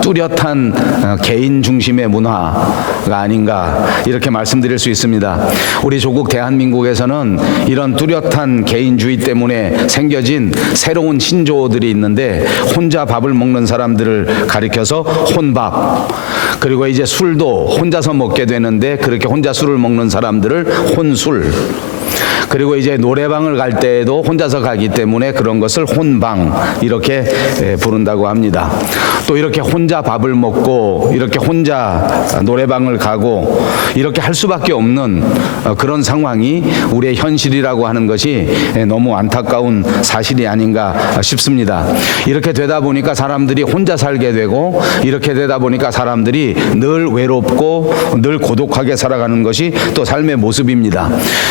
뚜렷한 개인 중심의 문화가 아닌가 이렇게 말씀드릴 수 있습니다. 우리 조국 대한민국에서는 이런 뚜렷한 개인주의 때문에 생겨진 새로운 신조어들이 있는데, 혼자 밥을 먹는 사람들을 가리켜서 혼밥, 그리고 이제 술도 혼자서 먹게 되는데 그렇게 혼자 술을 먹는 사람들을 혼술, 그리고 이제 노래방을 갈 때에도 혼자서 가기 때문에 그런 것을 혼방 이렇게 부른다고 합니다. 또 이렇게 혼자 밥을 먹고 이렇게 혼자 노래방을 가고 이렇게 할 수밖에 없는 그런 상황이 우리의 현실이라고 하는 것이 너무 안타까운 사실이 아닌가 싶습니다. 이렇게 되다 보니까 사람들이 혼자 살게 되고, 이렇게 되다 보니까 사람들이 늘 외롭고 늘 고독하게 살아가는 것이 또 삶의 모습입니다.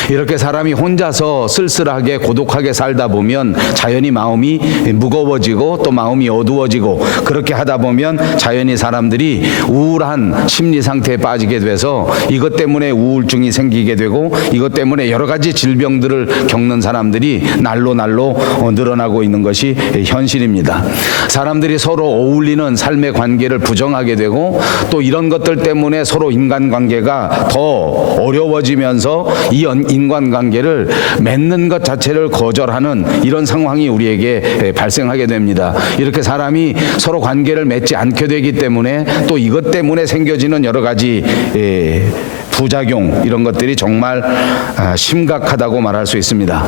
이렇게 사람이 혼자서 쓸쓸하게 고독하게 살다 보면 자연히 마음이 무거워지고 또 마음이 어두워지고, 그렇게 하다 보면 자연히 사람들이 우울한 심리 상태에 빠지게 돼서 이것 때문에 우울증이 생기게 되고, 이것 때문에 여러 가지 질병들을 겪는 사람들이 날로 늘어나고 있는 것이 현실입니다. 사람들이 서로 어울리는 삶의 관계를 부정하게 되고, 또 이런 것들 때문에 서로 인간관계가 더 어려워지면서 이 인간관계를 맺는 것 자체를 거절하는 이런 상황이 우리에게 발생하게 됩니다. 이렇게 사람이 서로 관계를 맺지 않게 되기 때문에 또 이것 때문에 생겨지는 여러 가지 부작용, 이런 것들이 정말 심각하다고 말할 수 있습니다.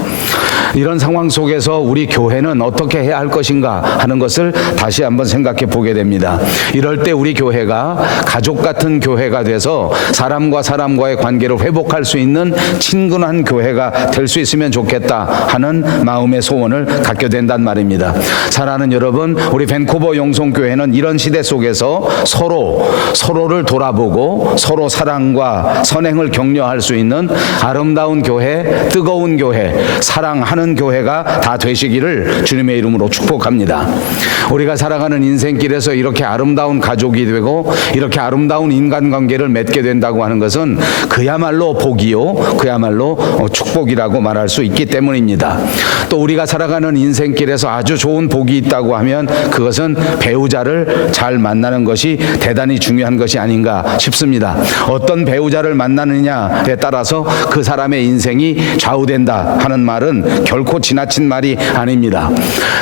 이런 상황 속에서 우리 교회는 어떻게 해야 할 것인가 하는 것을 다시 한번 생각해 보게 됩니다. 이럴 때 우리 교회가 가족 같은 교회가 돼서 사람과 사람과의 관계를 회복할 수 있는 친근한 교회가 될 수 있으면 좋겠다 하는 마음의 소원을 갖게 된단 말입니다. 사랑하는 여러분, 우리 밴쿠버 영성교회는 이런 시대 속에서 서로를 돌아보고 서로 사랑과 선행을 격려할 수 있는 아름다운 교회, 뜨거운 교회, 사랑하는 교회가 다 되시기를 주님의 이름으로 축복합니다. 우리가 살아가는 인생길에서 이렇게 아름다운 가족이 되고 이렇게 아름다운 인간관계를 맺게 된다고 하는 것은 그야말로 복이요, 그야말로 축복이라고 말할 수 있기 때문입니다. 또 우리가 살아가는 인생길에서 아주 좋은 복이 있다고 하면 그것은 배우자를 잘 만나는 것이 대단히 중요한 것이 아닌가 싶습니다. 어떤 배우자를 만나느냐에 따라서 그 사람의 인생이 좌우된다 하는 말은 결코 지나친 말이 아닙니다.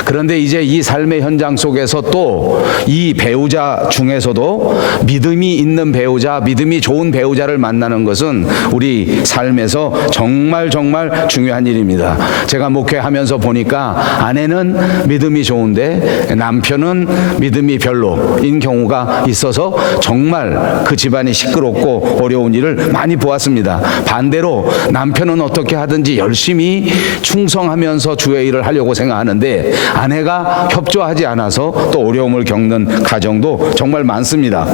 그런데 이제 이 삶의 현장 속에서 또 이 배우자 중에서도 믿음이 있는 배우자, 믿음이 좋은 배우자를 만나는 것은 우리 삶에서 정말 중요한 일입니다. 제가 목회하면서 보니까 아내는 믿음이 좋은데 남편은 믿음이 별로인 경우가 있어서 정말 그 집안이 시끄럽고 어려운 일을 많이 보았습니다. 반대로 남편은 어떻게 하든지 열심히 충성하면서 주의 일을 하려고 생각하는데 아내가 협조하지 않아서 또 어려움을 겪는 가정도 정말 많습니다.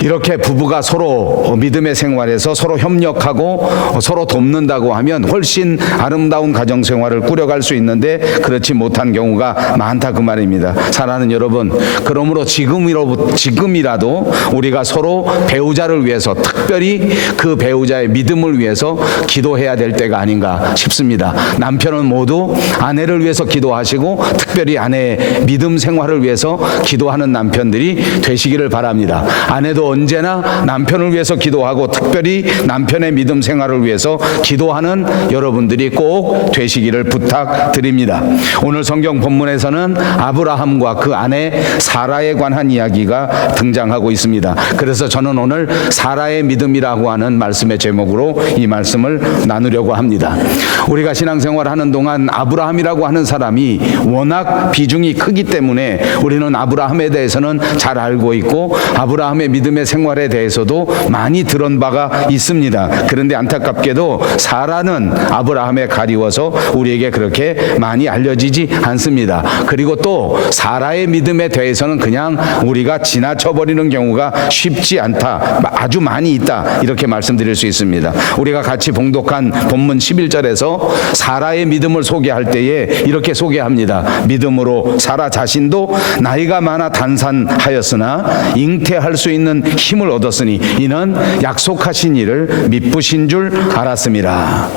이렇게 부부가 서로 믿음의 생활에서 서로 협력하고 서로 돕는다고 하면 훨씬 아름다운 가정생활을 꾸려갈 수 있는데 그렇지 못한 경우가 많다 그 말입니다. 사랑하는 여러분, 그러므로 지금이라도 우리가 서로 배우자를 위해서, 특별히 그 배우자의 믿음을 위해서 기도해야 될 때가 아닌가 싶습니다. 남편은 모두 아내를 위해서 기도하시고 특별히 아내의 믿음 생활을 위해서 기도하는 남편들이 되시기를 바랍니다. 아내도 언제나 남편을 위해서 기도하고 특별히 남편의 믿음 생활을 위해서 기도하는 여러분들이 꼭 되시기를 부탁드립니다. 오늘 성경 본문에서는 아브라함과 그 아내 사라에 관한 이야기가 등장하고 있습니다. 그래서 저는 오늘 사라의 믿음이라고 하는 말씀의 제목으로 이 말씀을 나누려고 합니다. 우리가 신앙생활 하는 동안 아브라함이라고 하는 사람이 워낙 비중이 크기 때문에 우리는 아브라함에 대해서는 잘 알고 있고 아브라함의 믿음의 생활에 대해서도 많이 들은 바가 있습니다. 그런데 안타깝게도 사라는 아브라함에 가리워서 우리에게 그렇게 많이 알려지지 않습니다. 그리고 또 사라의 믿음에 대해서는 그냥 우리가 지나쳐버리는 경우가 쉽지 않다, 아주 많이 있다, 이렇게 말씀드릴 수 있습니다. 우리가 같이 봉독한 본문 11절에서 사라의 믿음을 소개할 때에 이렇게 소개합니다. 믿음으로 사라 자신도 나이가 많아 단산하였으나 잉태할 수 있는 힘을 얻었으니 이는 약속하신 일을 미쁘신 줄 알았습니다.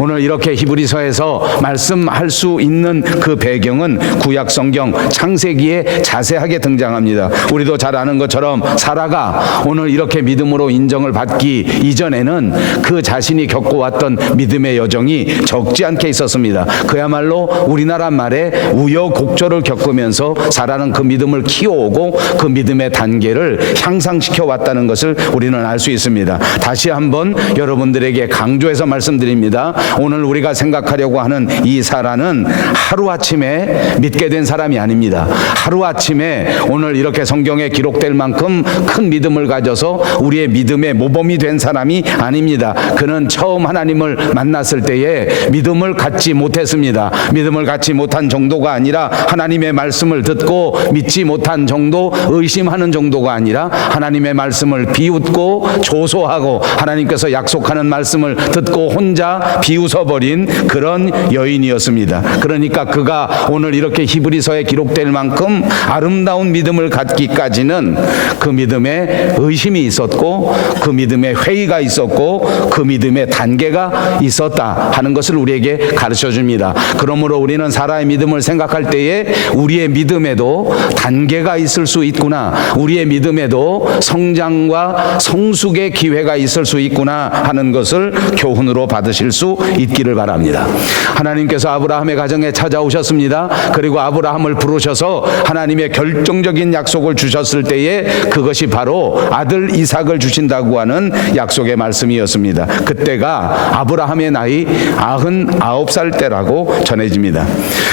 오늘 이렇게 히브리서에서 말씀할 수 있는 그 배경은 구약 성경 창세기에 자세하게 등장합니다. 우리도 잘 아는 것처럼 사라가 오늘 이렇게 믿음으로 인정을 받기 이전에는 그 자신이 겪어왔던 믿음의 여정이 적지 않게 있었습니다. 그야말로 우리나라 말에 우여곡절을 겪으면서 사라는 그 믿음을 키워오고 그 믿음의 단계를 향상시켜 왔다는 것을 우리는 알 수 있습니다. 다시 한번 여러분들에게 강조해서 말씀드립니다. 오늘 우리가 생각하려고 하는 이 사라는 하루아침에 믿게 된 사람이 아닙니다. 하루아침에 오늘 이렇게 성경에 기록될 만큼 큰 믿음을 가져서 우리의 믿음의 모범이 된 사람이 아닙니다. 그는 처음 하나님을 만났을 때에 믿음을 갖지 못했습니다. 믿음을 갖지 못한 정도가 아니라 하나님의 말씀을 듣고 믿지 못한 정도, 의심하는 정도가 아니라 하나님의 말씀을 비웃고 조소하고 하나님께서 약속하는 말씀을 듣고 혼자 비웃어버린 그런 여인이었습니다. 그러니까 그가 오늘 이렇게 히브리서에 기록될 만큼 아름다운 믿음을 갖기까지는 그 믿음에 의심이 있었고 그 믿음에 회의가 있었고 그 믿음의 단계가 있었다 하는 것을 우리에게 가르쳐 줍니다. 그러므로 우리는 사라의 믿음을 생각할 때에 우리의 믿음에도 단계가 있을 수 있구나, 우리의 믿음에도 성장과 성숙의 기회가 있을 수 있구나 하는 것을 교훈으로 받으실 수 있기를 바랍니다. 하나님께서 아브라함의 가정에 찾아오셨습니다. 그리고 아브라함을 부르셔서 하나님의 결정적인 약속을 주셨을 때에 그것이 바로 아들 이삭을 주신다고 하는 약속의 말씀이었습니다. 그때가 아브라함의 나이 99살 때라고 전해집니다.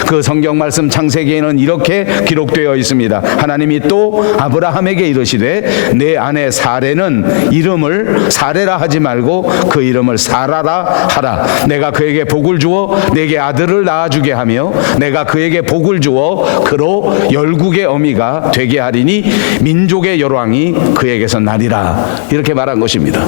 그 성경 말씀 창세기에는 이렇게 기록되어 있습니다. 하나님이 또 아브라함에게 이르시되 내 아내 사레는 이름을 사레라 하지 말고 그 이름을 사라라 하라. 내가 그에게 복을 주어 내게 아들을 낳아주게 하며 내가 그에게 복을 주어 그로 열국의 어미가 되게 하리니 민족의 열왕이 그에게서 나리라. 이렇게 말한 것입니다.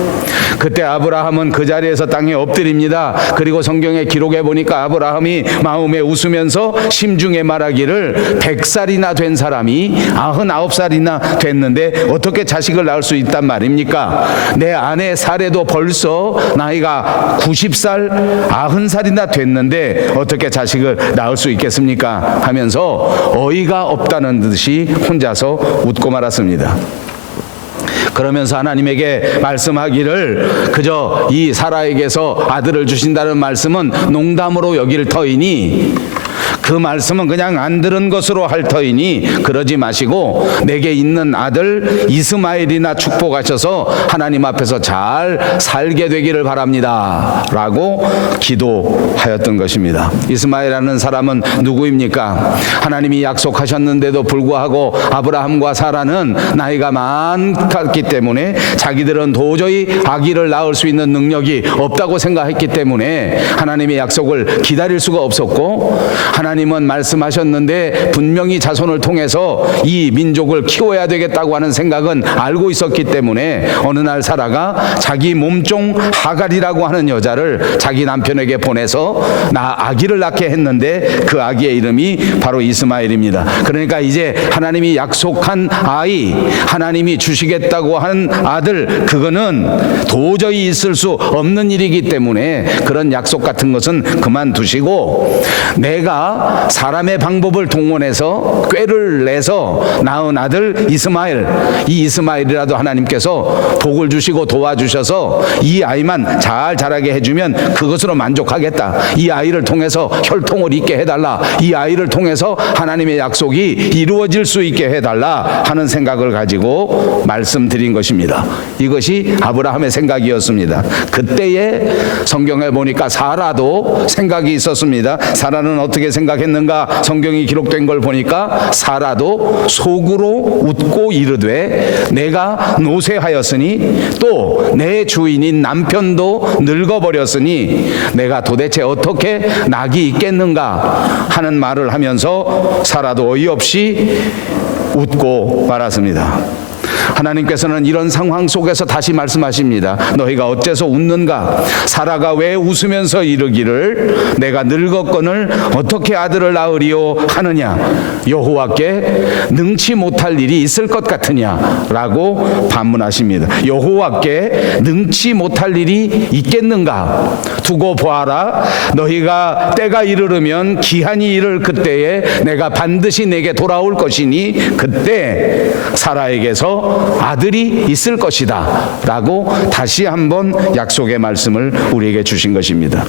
그때 아브라함은 그 자리에서 땅에 엎드립니다. 그리고 성경에 기록해 보니까 아브라함이 마음에 웃으면서 심중에 말하기를 100살이나 된 사람이 99살이나 됐는데 어떻게 자식을 낳을 수 있단 말입니까? 내 아내 사레도 벌써 나이가 90살, 90살이나 됐는데 어떻게 자식을 낳을 수 있겠습니까? 하면서 어이가 없다는 듯이 혼자서 웃고 말았습니다. 그러면서 하나님에게 말씀하기를 그저 이 사라에게서 아들을 주신다는 말씀은 농담으로 여길 터이니 그 말씀은 그냥 안 들은 것으로 할 터이니 그러지 마시고 내게 있는 아들 이스마엘이나 축복하셔서 하나님 앞에서 잘 살게 되기를 바랍니다 라고 기도하였던 것입니다. 이스마엘이라는 사람은 누구입니까? 하나님이 약속하셨는데도 불구하고 아브라함과 사라는 나이가 많았기 때문에 자기들은 도저히 아기를 낳을 수 있는 능력이 없다고 생각했기 때문에 하나님의 약속을 기다릴 수가 없었고 하나님은 말씀하셨는데 분명히 자손을 통해서 이 민족을 키워야 되겠다고 하는 생각은 알고 있었기 때문에 어느 날 사라가 자기 몸종 하갈이라고 하는 여자를 자기 남편에게 보내서 나 아기를 낳게 했는데 그 아기의 이름이 바로 이스마엘입니다. 그러니까 이제 하나님이 약속한 아이, 하나님이 주시겠다고 한 아들, 그거는 도저히 있을 수 없는 일이기 때문에 그런 약속 같은 것은 그만두시고 내가 사람의 방법을 동원해서 꾀를 내서 낳은 아들 이스마엘, 이 이스마엘이라도 하나님께서 복을 주시고 도와주셔서 이 아이만 잘 자라게 해주면 그것으로 만족하겠다. 이 아이를 통해서 혈통을 잇게 해달라. 이 아이를 통해서 하나님의 약속이 이루어질 수 있게 해달라 하는 생각을 가지고 말씀드린 것입니다. 이것이 아브라함의 생각이었습니다. 그때에 성경에 보니까 사라도 생각이 있었습니다. 사라는 어떻게 생각했는가? 성경이 기록된 걸 보니까 사라도 속으로 웃고 이르되 내가 노쇠하였으니 또 내 주인인 남편도 늙어버렸으니 내가 도대체 어떻게 낙이 있겠는가 하는 말을 하면서 사라도 어이없이 웃고 말았습니다. 하나님께서는 이런 상황 속에서 다시 말씀하십니다. 너희가 어째서 웃는가? 사라가 왜 웃으면서 이르기를 내가 늙었거늘 어떻게 아들을 낳으리요 하느냐? 여호와께 능치 못할 일이 있을 것 같으냐? 라고 반문하십니다. 여호와께 능치 못할 일이 있겠는가? 두고 보아라. 너희가 때가 이르르면 기한이 이를 그때에 내가 반드시 내게 돌아올 것이니 그때 사라에게서 아들이 있을 것이다 라고 다시 한번 약속의 말씀을 우리에게 주신 것입니다.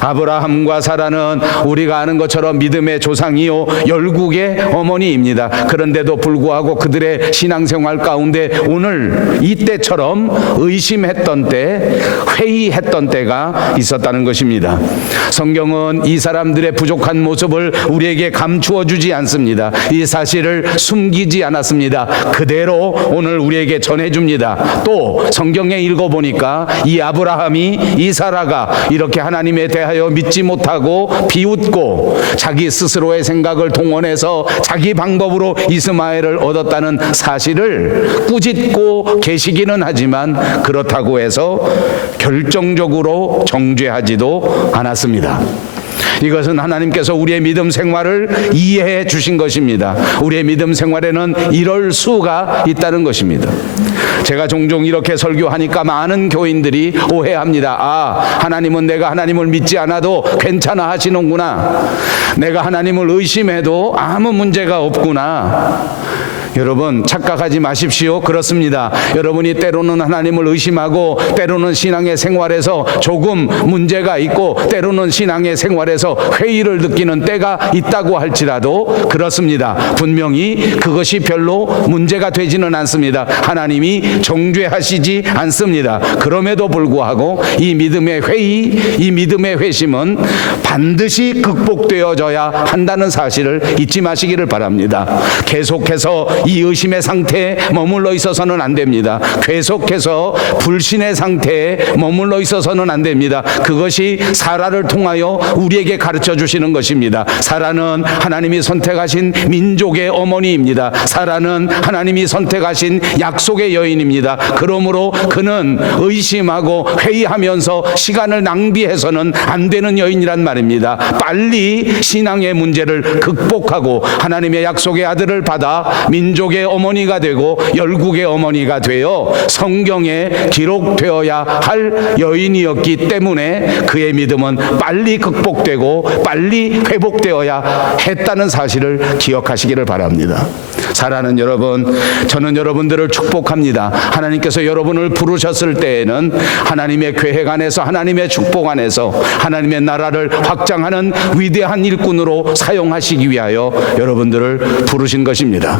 아브라함과 사라는 우리가 아는 것처럼 믿음의 조상이요 열국의 어머니입니다. 그런데도 불구하고 그들의 신앙생활 가운데 오늘 이때처럼 의심했던 때, 회의했던 때가 있었다는 것입니다. 성경은 이 사람들의 부족한 모습을 우리에게 감추어 주지 않습니다. 이 사실을 숨기지 않았습니다. 그대로 오늘 우리에게 전해줍니다. 또 성경에 읽어보니까 이 아브라함이, 이 사라가 이렇게 하나님에 대하여 믿지 못하고 비웃고 자기 스스로의 생각을 동원해서 자기 방법으로 이스마엘을 얻었다는 사실을 꾸짖고 계시기는 하지만 그렇다고 해서 결정적으로 정죄하지도 않았습니다. 이것은 하나님께서 우리의 믿음 생활을 이해해 주신 것입니다. 우리의 믿음 생활에는 이럴 수가 있다는 것입니다. 제가 종종 이렇게 설교하니까 많은 교인들이 오해합니다. 아, 하나님은 내가 하나님을 믿지 않아도 괜찮아 하시는구나. 내가 하나님을 의심해도 아무 문제가 없구나. 여러분 착각하지 마십시오. 그렇습니다. 여러분이 때로는 하나님을 의심하고 때로는 신앙의 생활에서 조금 문제가 있고 때로는 신앙의 생활에서 회의를 느끼는 때가 있다고 할지라도 그렇습니다. 분명히 그것이 별로 문제가 되지는 않습니다. 하나님이 정죄하시지 않습니다. 그럼에도 불구하고 이 믿음의 회의, 이 믿음의 회심은 반드시 극복되어져야 한다는 사실을 잊지 마시기를 바랍니다. 계속해서 이 의심의 상태에 머물러 있어서는 안 됩니다. 계속해서 불신의 상태에 머물러 있어서는 안 됩니다. 그것이 사라를 통하여 우리에게 가르쳐 주시는 것입니다. 사라는 하나님이 선택하신 민족의 어머니입니다. 사라는 하나님이 선택하신 약속의 여인입니다. 그러므로 그는 의심하고 회의하면서 시간을 낭비해서는 안 되는 여인이란 말입니다. 빨리 신앙의 문제를 극복하고 하나님의 약속의 아들을 받아 민족의 어머니가 되고 열국의 어머니가 되어 성경에 기록되어야 할 여인이었기 때문에 그의 믿음은 빨리 극복되고 빨리 회복되어야 했다는 사실을 기억하시기를 바랍니다. 사랑하는 여러분, 저는 여러분들을 축복합니다. 하나님께서 여러분을 부르셨을 때에는 하나님의 계획 안에서, 하나님의 축복 안에서 하나님의 나라를 확장하는 위대한 일꾼으로 사용하시기 위하여 여러분들을 부르신 것입니다.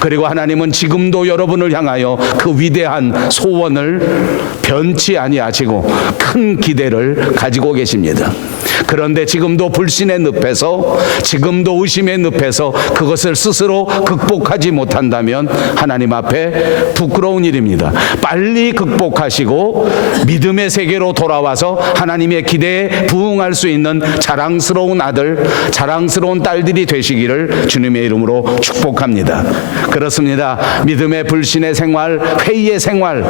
그리고 하나님은 지금도 여러분을 향하여 그 위대한 소원을 변치 아니하시고 큰 기대를 가지고 계십니다. 그런데 지금도 불신의 늪에서, 지금도 의심의 늪에서 그것을 스스로 극복하지 못한다면 하나님 앞에 부끄러운 일입니다. 빨리 극복하시고 믿음의 세계로 돌아와서 하나님의 기대에 부응할 수 있는 자랑스러운 아들, 자랑스러운 딸들이 되시기를 주님의 이름으로 축복합니다. 그렇습니다. 믿음의 불신의 생활, 회의의 생활,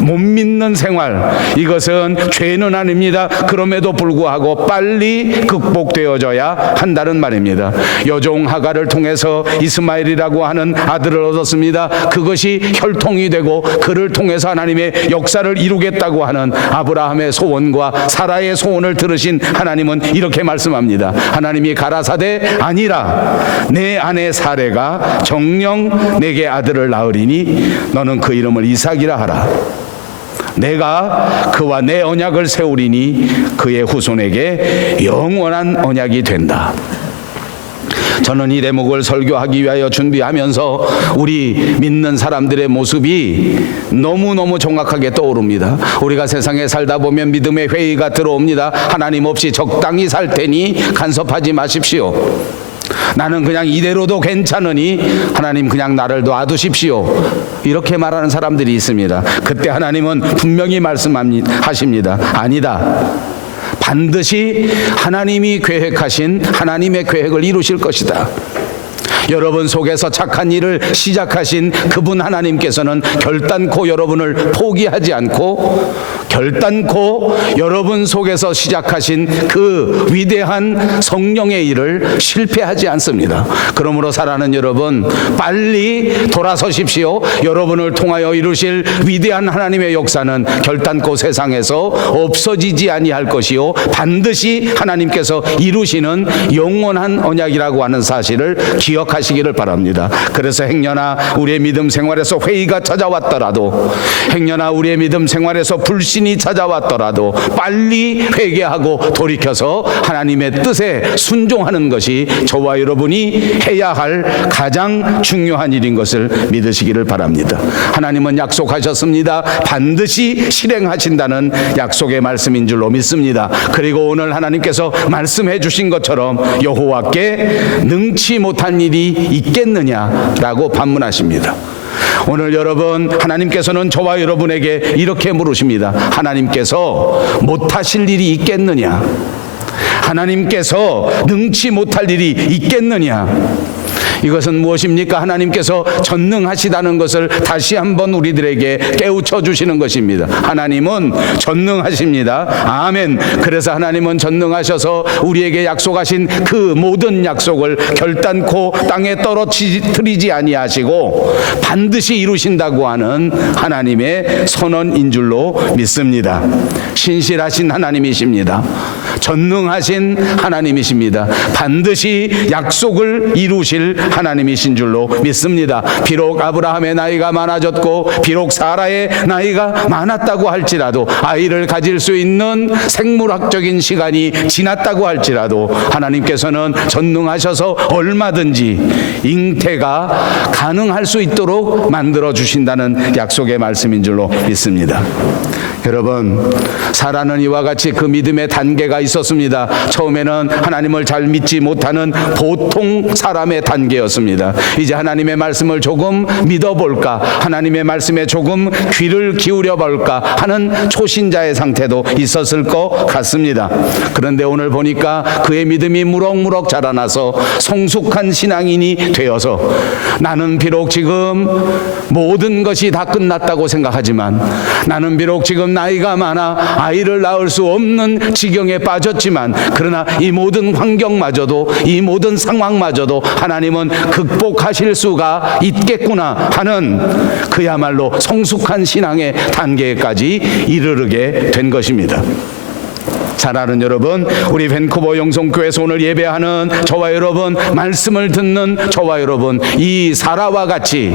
못 믿는 생활, 이것은 죄는 아닙니다. 그럼에도 불구하고 빨리 극복되어져야 한다는 말입니다. 여종 하갈을 통해서 이스마엘이라고 하는 아들을 얻었습니다. 그것이 혈통이 되고 그를 통해서 하나님의 역사를 이루겠다고 하는 아브라함의 소원과 사라의 소원을 들으신 하나님은 이렇게 말씀합니다. 하나님이 가라사대 아니라 내 아내 사레가 정녕 내게 아들을 낳으리니 너는 그 이름을 이삭이라 하라. 내가 그와 내 언약을 세우리니 그의 후손에게 영원한 언약이 된다. 저는 이 대목을 설교하기 위하여 준비하면서 우리 믿는 사람들의 모습이 너무너무 정확하게 떠오릅니다. 우리가 세상에 살다 보면 믿음의 회의가 들어옵니다. 하나님 없이 적당히 살 테니 간섭하지 마십시오. 나는 그냥 이대로도 괜찮으니 하나님 그냥 나를 놔두십시오. 이렇게 말하는 사람들이 있습니다. 그때 하나님은 분명히 말씀하십니다. 아니다. 반드시 하나님이 계획하신 하나님의 계획을 이루실 것이다. 여러분 속에서 착한 일을 시작하신 그분 하나님께서는 결단코 여러분을 포기하지 않고 결단코 여러분 속에서 시작하신 그 위대한 성령의 일을 실패하지 않습니다. 그러므로 사랑하는 여러분, 빨리 돌아서십시오. 여러분을 통하여 이루실 위대한 하나님의 역사는 결단코 세상에서 없어지지 아니할 것이요 반드시 하나님께서 이루시는 영원한 언약이라고 하는 사실을 기억하시기를 바랍니다. 그래서 행여나 우리의 믿음 생활에서 회의가 찾아왔더라도, 행여나 우리의 믿음 생활에서 불신이 찾아왔더라도 빨리 회개하고 돌이켜서 하나님의 뜻에 순종하는 것이 저와 여러분이 해야 할 가장 중요한 일인 것을 믿으시기를 바랍니다. 하나님은 약속하셨습니다. 반드시 실행하신다는 약속의 말씀인 줄로 믿습니다. 그리고 오늘 하나님께서 말씀해 주신 것처럼 여호와께 능치 못한 일이 있겠느냐라고 반문하십니다. 오늘 여러분, 하나님께서는 저와 여러분에게 이렇게 물으십니다. 하나님께서 못하실 일이 있겠느냐? 하나님께서 능치 못할 일이 있겠느냐? 이것은 무엇입니까? 하나님께서 전능하시다는 것을 다시 한번 우리들에게 깨우쳐 주시는 것입니다. 하나님은 전능하십니다. 아멘. 그래서 하나님은 전능하셔서 우리에게 약속하신 그 모든 약속을 결단코 땅에 떨어뜨리지 아니하시고 반드시 이루신다고 하는 하나님의 선언인 줄로 믿습니다. 신실하신 하나님이십니다. 전능하신 하나님이십니다. 반드시 약속을 이루실 하나님이신 줄로 믿습니다. 비록 아브라함의 나이가 많아졌고 비록 사라의 나이가 많았다고 할지라도, 아이를 가질 수 있는 생물학적인 시간이 지났다고 할지라도 하나님께서는 전능하셔서 얼마든지 잉태가 가능할 수 있도록 만들어 주신다는 약속의 말씀인 줄로 믿습니다. 여러분, 사라는 이와 같이 그 믿음의 단계가 있었습니다. 처음에는 하나님을 잘 믿지 못하는 보통 사람의 단계였습니다. 이제 하나님의 말씀을 조금 믿어볼까, 하나님의 말씀에 조금 귀를 기울여볼까 하는 초신자의 상태도 있었을 것 같습니다. 그런데 오늘 보니까 그의 믿음이 무럭무럭 자라나서 성숙한 신앙인이 되어서, 나는 비록 지금 모든 것이 다 끝났다고 생각하지만, 나는 비록 지금 나이가 많아 아이를 낳을 수 없는 지경에 빠졌지만, 그러나 이 모든 환경마저도, 이 모든 상황마저도 하나님은 극복하실 수가 있겠구나 하는 그야말로 성숙한 신앙의 단계까지 이르게 된 것입니다. 사랑하는 여러분, 우리 밴쿠버 영성교회에서 오늘 예배하는 저와 여러분, 말씀을 듣는 저와 여러분, 이 사라와 같이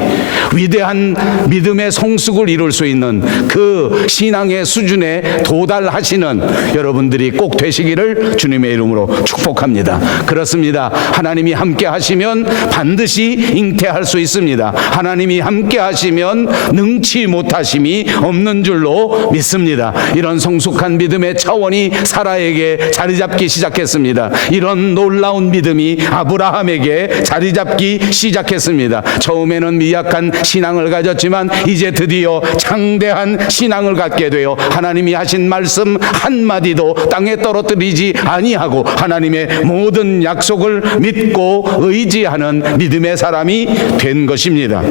위대한 믿음의 성숙을 이룰 수 있는 그 신앙의 수준에 도달하시는 여러분들이 꼭 되시기를 주님의 이름으로 축복합니다. 그렇습니다. 하나님이 함께 하시면 반드시 잉태할 수 있습니다. 하나님이 함께 하시면 능치 못하심이 없는 줄로 믿습니다. 이런 성숙한 믿음의 차원이 사라에게 자리 잡기 시작했습니다. 이런 놀라운 믿음이 아브라함에게 자리 잡기 시작했습니다. 처음에는 미약한 신앙을 가졌지만 이제 드디어 장대한 신앙을 갖게 되어 하나님이 하신 말씀 한마디도 땅에 떨어뜨리지 아니하고 하나님의 모든 약속을 믿고 의지하는 믿음의 사람이 된 것입니다.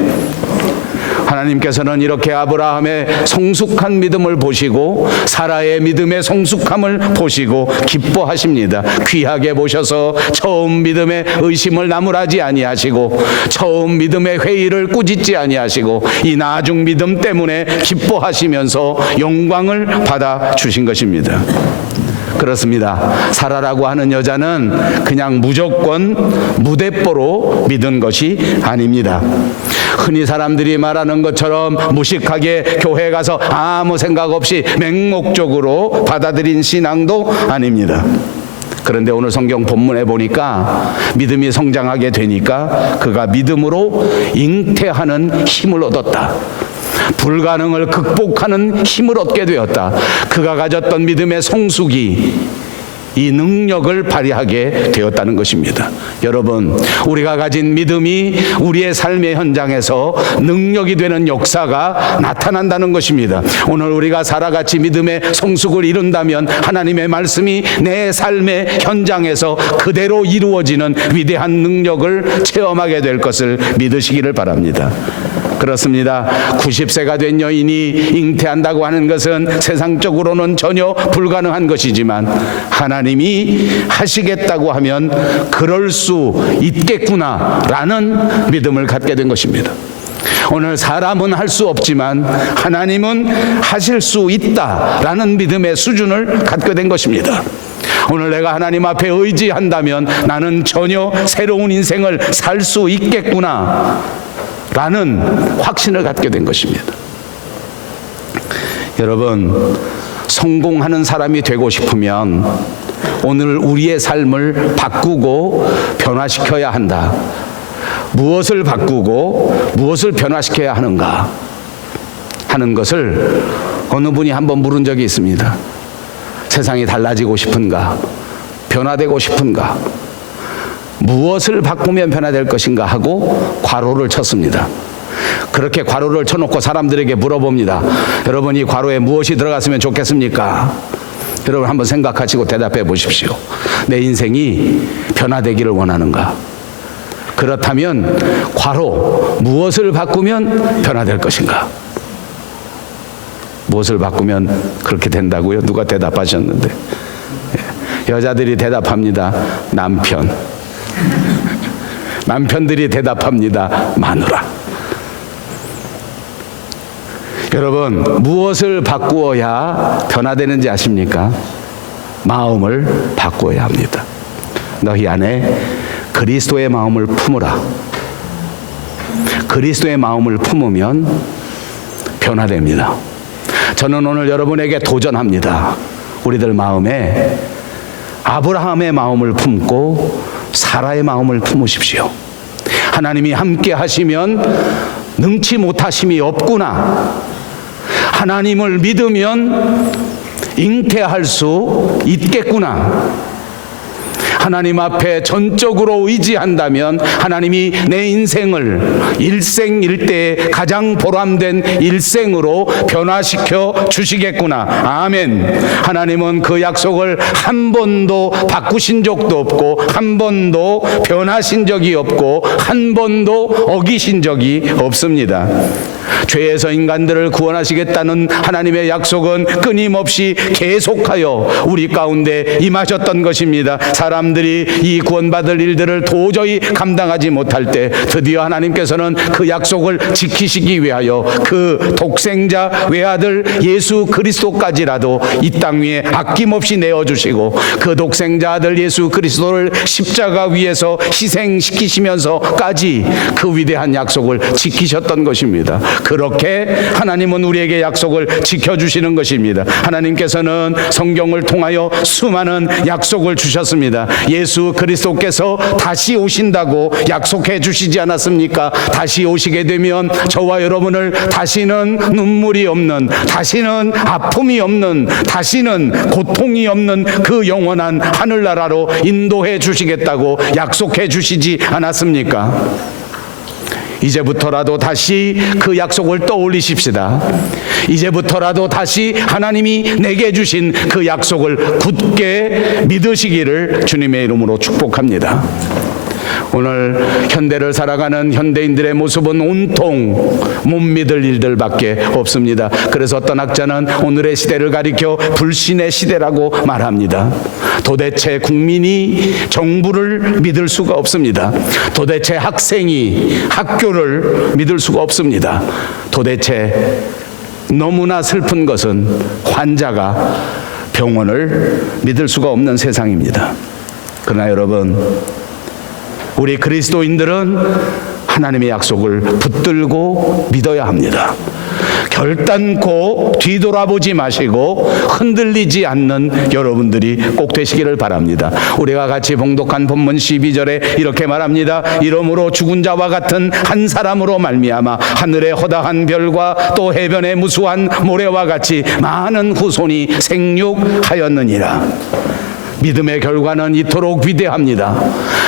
하나님께서는 이렇게 아브라함의 성숙한 믿음을 보시고 사라의 믿음의 성숙함을 보시고 기뻐하십니다. 귀하게 보셔서 처음 믿음의 의심을 나무라지 아니하시고 처음 믿음의 회의를 꾸짖지 아니하시고 이 나중 믿음 때문에 기뻐하시면서 영광을 받아 주신 것입니다. 그렇습니다. 사라라고 하는 여자는 그냥 무조건 무대뽀로 믿은 것이 아닙니다. 흔히 사람들이 말하는 것처럼 무식하게 교회 가서 아무 생각 없이 맹목적으로 받아들인 신앙도 아닙니다. 그런데 오늘 성경 본문에 보니까 믿음이 성장하게 되니까 그가 믿음으로 잉태하는 힘을 얻었다. 불가능을 극복하는 힘을 얻게 되었다. 그가 가졌던 믿음의 성숙이 이 능력을 발휘하게 되었다는 것입니다. 여러분, 우리가 가진 믿음이 우리의 삶의 현장에서 능력이 되는 역사가 나타난다는 것입니다. 오늘 우리가 살아같이 믿음의 성숙을 이룬다면 하나님의 말씀이 내 삶의 현장에서 그대로 이루어지는 위대한 능력을 체험하게 될 것을 믿으시기를 바랍니다. 그렇습니다. 90세가 된 여인이 잉태한다고 하는 것은 세상적으로는 전혀 불가능한 것이지만 하나님이 하시겠다고 하면 그럴 수 있겠구나라는 믿음을 갖게 된 것입니다. 오늘 사람은 할 수 없지만 하나님은 하실 수 있다라는 믿음의 수준을 갖게 된 것입니다. 오늘 내가 하나님 앞에 의지한다면 나는 전혀 새로운 인생을 살 수 있겠구나 라는 확신을 갖게 된 것입니다. 여러분, 성공하는 사람이 되고 싶으면 오늘 우리의 삶을 바꾸고 변화시켜야 한다. 무엇을 바꾸고 무엇을 변화시켜야 하는가 하는 것을 어느 분이 한번 물은 적이 있습니다. 세상이 달라지고 싶은가? 변화되고 싶은가? 무엇을 바꾸면 변화될 것인가 하고 괄호를 쳤습니다. 그렇게 괄호를 쳐놓고 사람들에게 물어봅니다. 여러분, 이 괄호에 무엇이 들어갔으면 좋겠습니까? 여러분 한번 생각하시고 대답해 보십시오. 내 인생이 변화되기를 원하는가? 그렇다면 괄호 무엇을 바꾸면 변화될 것인가? 무엇을 바꾸면 그렇게 된다고요? 누가 대답하셨는데? 여자들이 대답합니다. 남편. 남편들이 대답합니다. 마누라. 여러분, 무엇을 바꾸어야 변화되는지 아십니까? 마음을 바꾸어야 합니다. 너희 안에 그리스도의 마음을 품으라. 그리스도의 마음을 품으면 변화됩니다. 저는 오늘 여러분에게 도전합니다. 우리들 마음에 아브라함의 마음을 품고 사라의 마음을 품으십시오. 하나님이 함께 하시면 능치 못하심이 없구나. 하나님을 믿으면 잉태할 수 있겠구나. 하나님 앞에 전적으로 의지한다면 하나님이 내 인생을 일생일대의 가장 보람된 일생으로 변화시켜 주시겠구나. 아멘. 하나님은 그 약속을 한 번도 바꾸신 적도 없고 한 번도 변하신 적이 없고 한 번도 어기신 적이 없습니다. 죄에서 인간들을 구원하시겠다는 하나님의 약속은 끊임없이 계속하여 우리 가운데 임하셨던 것입니다. 사람들이 이 구원받을 일들을 도저히 감당하지 못할 때 드디어 하나님께서는 그 약속을 지키시기 위하여 그 독생자 외아들 예수 그리스도까지라도 이 땅 위에 아낌없이 내어주시고 그 독생자 아들 예수 그리스도를 십자가 위에서 희생시키시면서까지 그 위대한 약속을 지키셨던 것입니다. 그렇게 하나님은 우리에게 약속을 지켜주시는 것입니다. 하나님께서는 성경을 통하여 수많은 약속을 주셨습니다. 예수 그리스도께서 다시 오신다고 약속해 주시지 않았습니까? 다시 오시게 되면 저와 여러분을 다시는 눈물이 없는, 다시는 아픔이 없는, 다시는 고통이 없는 그 영원한 하늘나라로 인도해 주시겠다고 약속해 주시지 않았습니까? 이제부터라도 다시 그 약속을 떠올리십시다. 이제부터라도 다시 하나님이 내게 주신 그 약속을 굳게 믿으시기를 주님의 이름으로 축복합니다. 오늘 현대를 살아가는 현대인들의 모습은 온통 못 믿을 일들밖에 없습니다. 그래서 어떤 학자는 오늘의 시대를 가리켜 불신의 시대라고 말합니다. 도대체 국민이 정부를 믿을 수가 없습니다. 도대체 학생이 학교를 믿을 수가 없습니다. 도대체 너무나 슬픈 것은 환자가 병원을 믿을 수가 없는 세상입니다. 그러나 여러분, 우리 그리스도인들은 하나님의 약속을 붙들고 믿어야 합니다. 결단코 뒤돌아보지 마시고 흔들리지 않는 여러분들이 꼭 되시기를 바랍니다. 우리가 같이 봉독한 본문 12절에 이렇게 말합니다. 이러므로 죽은 자와 같은 한 사람으로 말미암아 하늘의 허다한 별과 또 해변의 무수한 모래와 같이 많은 후손이 생육하였느니라. 믿음의 결과는 이토록 위대합니다.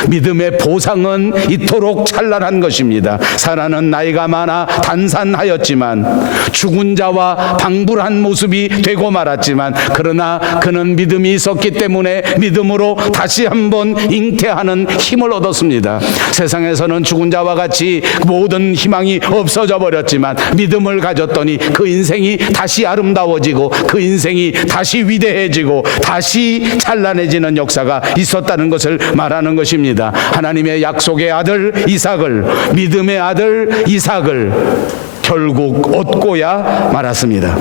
믿음의 보상은 이토록 찬란한 것입니다. 사라는 나이가 많아 단산하였지만 죽은 자와 방불한 모습이 되고 말았지만 그러나 그는 믿음이 있었기 때문에 믿음으로 다시 한번 잉태하는 힘을 얻었습니다. 세상에서는 죽은 자와 같이 모든 희망이 없어져 버렸지만 믿음을 가졌더니 그 인생이 다시 아름다워지고 그 인생이 다시 위대해지고 다시 찬란해지는 역사가 있었다는 것을 말하는 것입니다. 하나님의 약속의 아들 이삭을, 믿음의 아들 이삭을 결국 얻고야 말았습니다.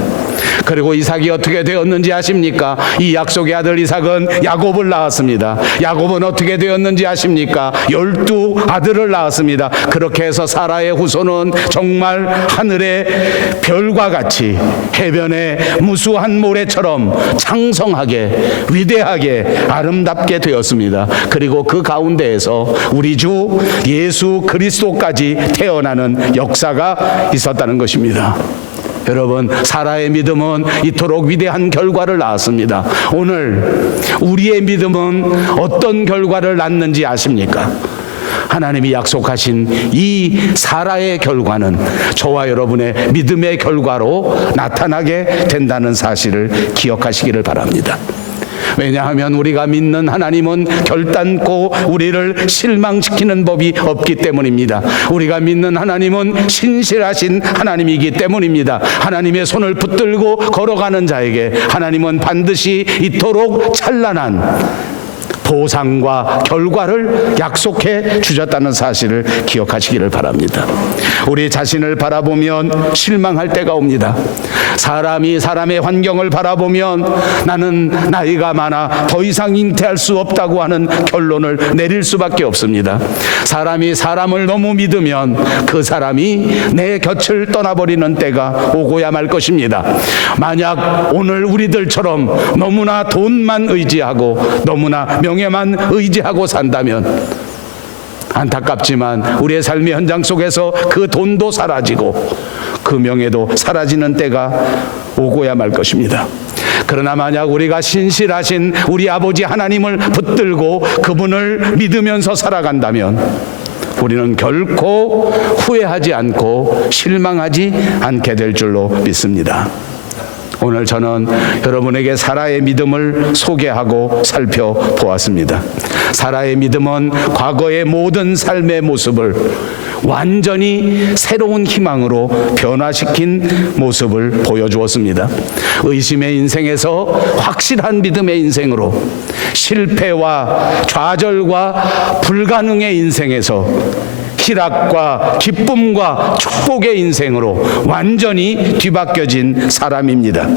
그리고 이삭이 어떻게 되었는지 아십니까? 이 약속의 아들 이삭은 야곱을 낳았습니다. 야곱은 어떻게 되었는지 아십니까? 12 아들을 낳았습니다. 그렇게 해서 사라의 후손은 정말 하늘의 별과 같이 해변의 무수한 모래처럼 창성하게 위대하게 아름답게 되었습니다. 그리고 그 가운데에서 우리 주 예수 그리스도까지 태어나는 역사가 있었다는 것입니다. 여러분, 사라의 믿음은 이토록 위대한 결과를 낳았습니다. 오늘 우리의 믿음은 어떤 결과를 낳는지 아십니까? 하나님이 약속하신 이 사라의 결과는 저와 여러분의 믿음의 결과로 나타나게 된다는 사실을 기억하시기를 바랍니다. 왜냐하면 우리가 믿는 하나님은 결단코 우리를 실망시키는 법이 없기 때문입니다. 우리가 믿는 하나님은 신실하신 하나님이기 때문입니다. 하나님의 손을 붙들고 걸어가는 자에게 하나님은 반드시 이토록 찬란한 보상과 결과를 약속해 주셨다는 사실을 기억하시기를 바랍니다. 우리 자신을 바라보면 실망할 때가 옵니다. 사람이 사람의 환경을 바라보면 나는 나이가 많아 더 이상 잉태할 수 없다고 하는 결론을 내릴 수밖에 없습니다. 사람이 사람을 너무 믿으면 그 사람이 내 곁을 떠나버리는 때가 오고야 말 것입니다. 만약 오늘 우리들처럼 너무나 돈만 의지하고 너무나 명예만 의지하고 산다면 안타깝지만 우리의 삶의 현장 속에서 그 돈도 사라지고 그 명예도 사라지는 때가 오고야 말 것입니다. 그러나 만약 우리가 신실하신 우리 아버지 하나님을 붙들고 그분을 믿으면서 살아간다면 우리는 결코 후회하지 않고 실망하지 않게 될 줄로 믿습니다. 오늘 저는 여러분에게 사라의 믿음을 소개하고 살펴보았습니다. 사라의 믿음은 과거의 모든 삶의 모습을 완전히 새로운 희망으로 변화시킨 모습을 보여주었습니다. 의심의 인생에서 확실한 믿음의 인생으로, 실패와 좌절과 불가능의 인생에서 희락과 기쁨과 축복의 인생으로 완전히 뒤바뀌어진 사람입니다.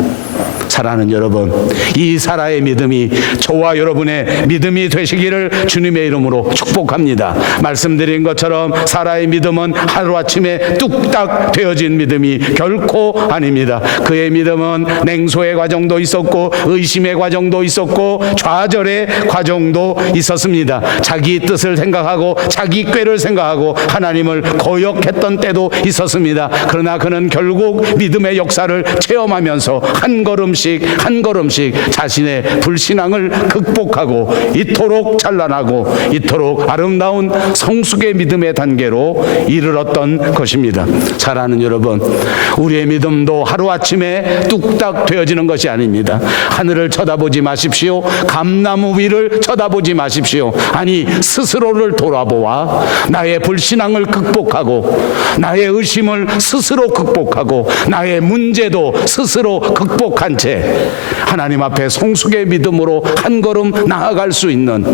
사랑하는 여러분, 이 사라의 믿음이 저와 여러분의 믿음이 되시기를 주님의 이름으로 축복합니다. 말씀드린 것처럼 사라의 믿음은 하루아침에 뚝딱 되어진 믿음이 결코 아닙니다. 그의 믿음은 냉소의 과정도 있었고 의심의 과정도 있었고 좌절의 과정도 있었습니다. 자기 뜻을 생각하고 자기 꾀를 생각하고 하나님을 거역했던 때도 있었습니다. 그러나 그는 결국 믿음의 역사를 체험하면서 한 걸음씩 한 걸음씩 자신의 불신앙을 극복하고 이토록 찬란하고 이토록 아름다운 성숙의 믿음의 단계로 이르렀던 것입니다. 사랑하는 여러분, 우리의 믿음도 하루아침에 뚝딱 되어지는 것이 아닙니다. 하늘을 쳐다보지 마십시오. 감나무 위를 쳐다보지 마십시오. 아니, 스스로를 돌아보아 나의 불신앙을 극복하고 나의 의심을 스스로 극복하고 나의 문제도 스스로 극복한 채 하나님 앞에 성숙의 믿음으로 한 걸음 나아갈 수 있는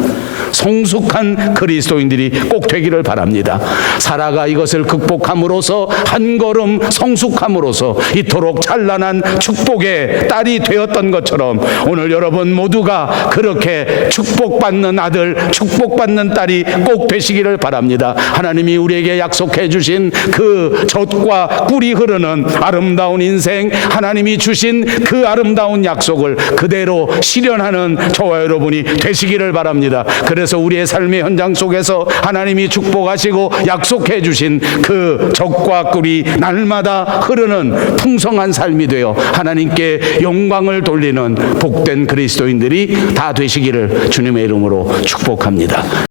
성숙한 그리스도인들이 꼭 되기를 바랍니다. 사라가 이것을 극복함으로써 한 걸음 성숙함으로써 이토록 찬란한 축복의 딸이 되었던 것처럼 오늘 여러분 모두가 그렇게 축복받는 아들, 축복받는 딸이 꼭 되시기를 바랍니다. 하나님이 우리에게 약속해 주신 그 젖과 꿀이 흐르는 아름다운 인생, 하나님이 주신 그 아름다운 약속을 그대로 실현하는 저와 여러분이 되시기를 바랍니다. 그래서 그래서 우리의 삶의 현장 속에서 하나님이 축복하시고 약속해 주신 그 적과 꿀이 날마다 흐르는 풍성한 삶이 되어 하나님께 영광을 돌리는 복된 그리스도인들이 다 되시기를 주님의 이름으로 축복합니다.